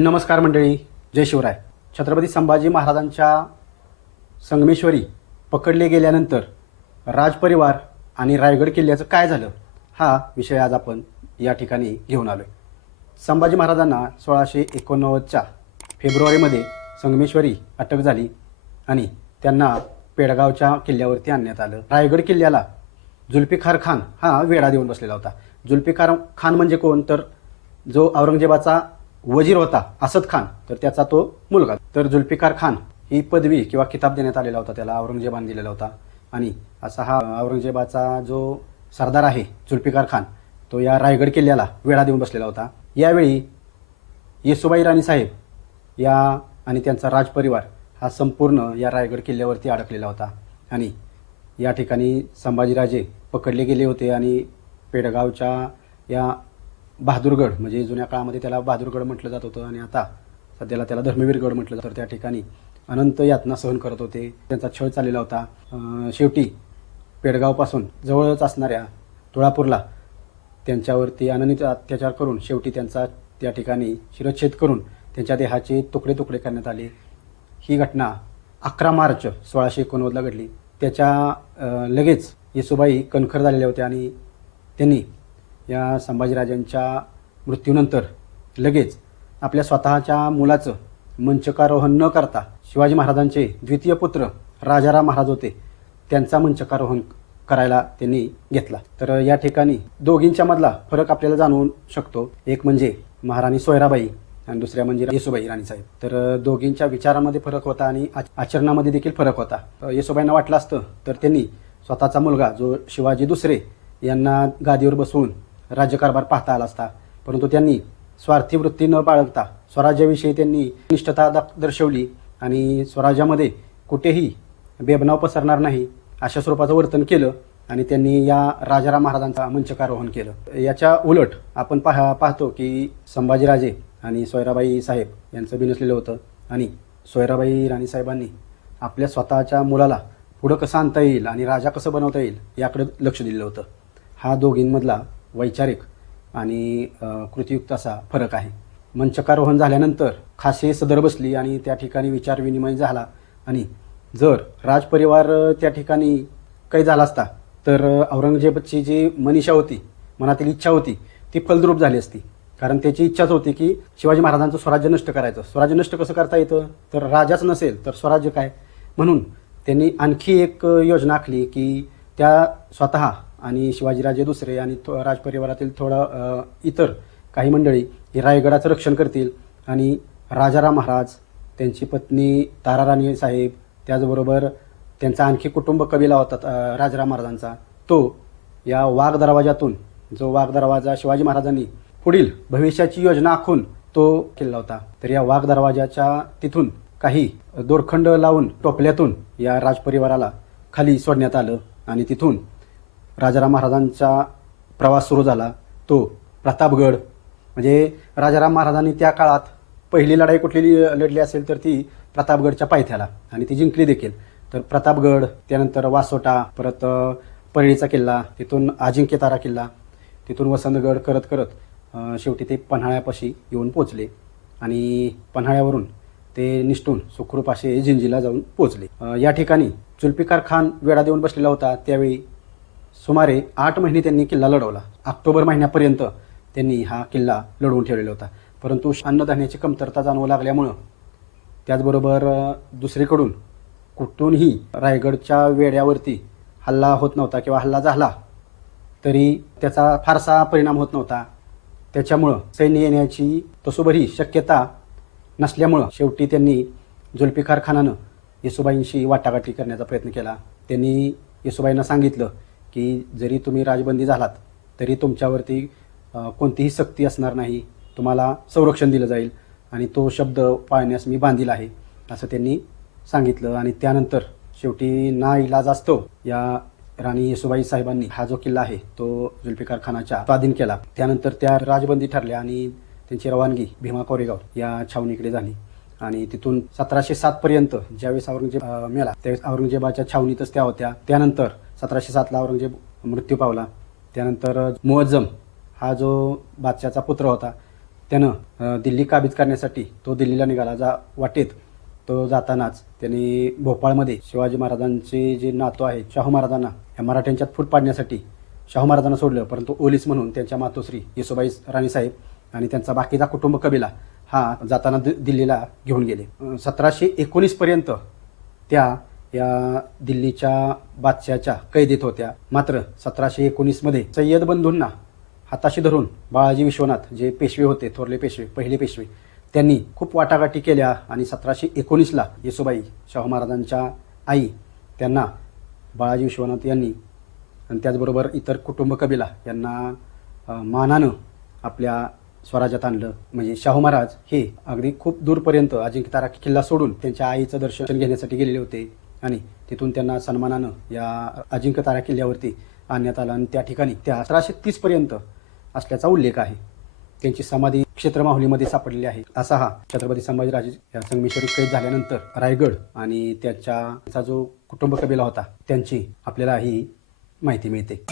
नमस्कार मंडळी जय शिवराय. छत्रपती संभाजी महाराजांच्या संगमेश्वरी पकडले गेल्यानंतर राजपरिवार आणि रायगड किल्ल्याचं काय झालं हा विषय आज आपण या ठिकाणी घेऊन आलो आहे संभाजी महाराजांना सोळाशे एकोणनव्वदच्या फेब्रुवारीमध्ये संगमेश्वरी अटक झाली आणि त्यांना पेडगावच्या किल्ल्यावरती आणण्यात आलं. रायगड किल्ल्याला जुल्फिकार खान हा वेढा देऊन बसलेला होता. जुल्फिकार खान म्हणजे कोण? तर जो औरंगजेबाचा वजीर होता असद खान. तर त्याचा तो मुलगा. तर जुल्फिकार खान ही पदवी किंवा किताब देण्यात आलेला होता. त्याला औरंगजेबाने दिलेला होता. आणि असा हा औरंगजेबाचा जो सरदार आहे जुल्फिकार खान तो या रायगड किल्ल्याला वेढा देऊन बसलेला होता. यावेळी येसुबाई राणी साहेब या आणि त्यांचा राजपरिवार हा संपूर्ण या रायगड किल्ल्यावरती अडकलेला होता. आणि या ठिकाणी संभाजीराजे पकडले गेले होते आणि पेडगावच्या या बहादूरगड म्हणजे जुन्या काळामध्ये त्याला बहादूरगड म्हटलं जात होतं आणि आता सध्याला त्याला धर्मवीरगड म्हटलं जातं. तर त्या ठिकाणी अनंत यातना सहन करत होते. त्यांचा छळ चाललेला होता. शेवटी पेडगावपासून जवळच असणाऱ्या तुळापूरला त्यांच्यावरती अननित अत्याचार करून शेवटी त्यांचा त्या ठिकाणी शिरच्छेद करून त्यांच्या देहाचे तुकडे तुकडे करण्यात आले. ही घटना अकरा मार्च सोळाशे एकोणनव्वदला घडली. त्याच्या लगेच येसुबाई कणखर झालेल्या होत्या आणि त्यांनी या संभाजीराजांच्या मृत्यूनंतर लगेच आपल्या स्वतःच्या मुलाचं मंचकारोहण न करता शिवाजी महाराजांचे द्वितीय पुत्र राजाराम महाराज होते त्यांचा मंचकारोहण करायला त्यांनी घेतला. तर या ठिकाणी दोघींच्या मधला फरक आपल्याला जाणवू शकतो. एक म्हणजे महाराणी सोयराबाई आणि दुसऱ्या म्हणजे येसुबाई राणीसाहेब. तर दोघींच्या विचारामध्ये फरक होता आणि आचरणामध्ये देखील फरक होता. येसुबाईंना वाटलं असतं तर त्यांनी स्वतःचा मुलगा जो शिवाजी दुसरे यांना गादीवर बसवून राज्यकारभार पाहता आला असता. परंतु त्यांनी स्वार्थी वृत्ती न बाळगता स्वराज्याविषयी त्यांनी निष्ठता दर्शवली आणि स्वराज्यामध्ये कुठेही बेबनाव पसरणार नाही अशा स्वरूपाचं वर्तन केलं आणि त्यांनी या राजाराम महाराजांचा मंचकारोहण केलं. याच्या उलट आपण पाहा पाहतो की संभाजीराजे आणि सोयराबाई साहेब यांचं बिनसलेलं होतं आणि सोयराबाई राणीसाहेबांनी आपल्या स्वतःच्या मुलाला पुढं कसं आणता येईल आणि राजा कसं बनवता येईल याकडे लक्ष दिलेलं होतं. हा दोघींमधला वैचारिक आणि कृतियुक्त कृतीयुक्त असा फरक आहे. मंचकारोहण झाल्यानंतर खासे सदर बसली आणि त्या ठिकाणी विचारविनिमय झाला आणि जर राजपरिवार त्या ठिकाणी काही झाला असता तर औरंगजेबची औरंगजेबाची जी मनीषा होती मनातील इच्छा होती ती फलद्रूप झाली असती. कारण त्याची इच्छाच होती की शिवाजी महाराजांचं स्वराज्य नष्ट करायचं. स्वराज्य नष्ट कसं करता येतं? तर राजाच नसेल तर स्वराज्य काय? म्हणून त्यांनी आणखी एक योजना आखली की त्या स्वतः आणि शिवाजीराजे दुसरे आणि थो- राजपरिवारातील थोडं इतर काही मंडळी हे रायगडाचं रक्षण करतील. आणि राजाराम महाराज त्यांची पत्नी ताराराणी साहेब त्याचबरोबर त्यांचा आणखी कुटुंब कबिला होता राजाराम महाराजांचा. तो या वाघ दरवाजातून जो वाघ दरवाजा शिवाजी महाराजांनी पुढील भविष्याची योजना आखून तो केला होता. तर या वाघ दरवाजाच्या तिथून काही दोरखंड लावून टोपल्यातून या राजपरिवाराला खाली सोडण्यात आलं. आणि तिथून राजाराम महाराजांचा प्रवास सुरू झाला. तो प्रतापगड म्हणजे राजाराम महाराजांनी त्या काळात पहिली लढाई कुठली लढली असेल तर ती प्रतापगडच्या पायथ्याला आणि ती जिंकली देखील. तर प्रतापगड त्यानंतर वासोटा परत परळीचा किल्ला तिथून अजिंक्यतारा किल्ला तिथून वसंतगड करत करत शेवटी ते पन्हाळ्यापाशी येऊन पोचले आणि पन्हाळ्यावरून ते निष्ठून सुखरूप असे जिंजीला जाऊन पोचले या ठिकाणी जुल्फिकार खान वेढा देऊन बसलेला होता. त्यावेळी सुमारे आठ महिने त्यांनी किल्ला लढवला. ऑक्टोबर महिन्यापर्यंत त्यांनी हा किल्ला लढवून ठेवलेला होता. परंतु अन्नधान्याची कमतरता जाणवू लागल्यामुळं त्याचबरोबर दुसरीकडून कुठूनही रायगडच्या वेड्यावरती हल्ला होत नव्हता किंवा हल्ला झाला तरी त्याचा फारसा परिणाम होत नव्हता. त्याच्यामुळं सैन्य येण्याची तसोबरी शक्यता नसल्यामुळं शेवटी त्यांनी जुल्फिकार खानानं येसुबाईंशी वाटाघाटी करण्याचा प्रयत्न केला. त्यांनी येसुबाईंना सांगितलं की जरी तुम्ही राजबंदी झालात तरी तुमच्यावरती कोणतीही सक्ती असणार नाही. तुम्हाला संरक्षण दिलं जाईल आणि तो शब्द पाळण्यास मी बांधील आहे असं त्यांनी सांगितलं. आणि त्यानंतर शेवटी ना इलाज असतो या राणी येसुबाई साहेबांनी हा जो किल्ला आहे तो जुल्फिकार खानाच्या स्वाधीन केला. त्यानंतर त्या राजबंदी ठरल्या आणि त्यांची रवानगी भीमा कोरेगाव या छावणीकडे झाली. आणि तिथून सतराशे सात पर्यंत ज्यावेळेस औरंगजेब मेला त्यावेळेस औरंगजेबाच्या छावणीतच त्या होत्या. त्यानंतर सतराशे सातला औरंगजेब मृत्यू पावला. त्यानंतर मुअज्जम हा जो बादशाचा पुत्र होता त्यानं दिल्ली काबीज करण्यासाठी तो दिल्लीला निघाला. जा वाटेत तो जातानाच त्यांनी भोपाळमध्ये शिवाजी महाराजांचे जे नातू आहे शाहू महाराजांना या मराठ्यांच्यात फूट पाडण्यासाठी शाहू महाराजांना सोडलं. परंतु ओलीस म्हणून त्यांच्या मातोश्री येसुबाई राणीसाहेब आणि त्यांचा बाकीचा कुटुंब कबिला हा जाताना दि दिल्लीला घेऊन गेले. सतराशे एकोणीसपर्यंत त्या या दिल्लीच्या बादशाच्या कैदेत होत्या. मात्र सतराशे एकोणीसमध्ये सय्यद बंधूंना हाताशी धरून बाळाजी विश्वनाथ जे पेशवे होते थोरले पेशवे पहिले पेशवे त्यांनी खूप वाटाघाटी केल्या आणि सतराशे एकोणीसला येसुबाई शाहू महाराजांच्या आई त्यांना बाळाजी विश्वनाथ यांनी आणि त्याचबरोबर इतर कुटुंब कबिला यांना मानानं आपल्या स्वराज्यात आणलं. म्हणजे शाहू महाराज हे अगदी खूप दूरपर्यंत अजिंक्यतारा किल्ला सोडून त्यांच्या आईचं दर्शन घेण्यासाठी गेलेले होते. आणि तिथून त्यांना सन्मानानं या अजिंक्यतारा किल्ल्यावरती आणण्यात आलं. आणि त्या ठिकाणी त्या अठराशे तीसपर्यंत असल्याचा उल्लेख आहे. त्यांची समाधी क्षेत्र माहुलीमध्ये सापडलेली आहे. असा हा छत्रपती संभाजीराजे या संगमेश्वरी कैद झाल्यानंतर रायगड आणि त्याच्या जो कुटुंब कबिला होता त्यांची आपल्याला ही माहिती मिळते.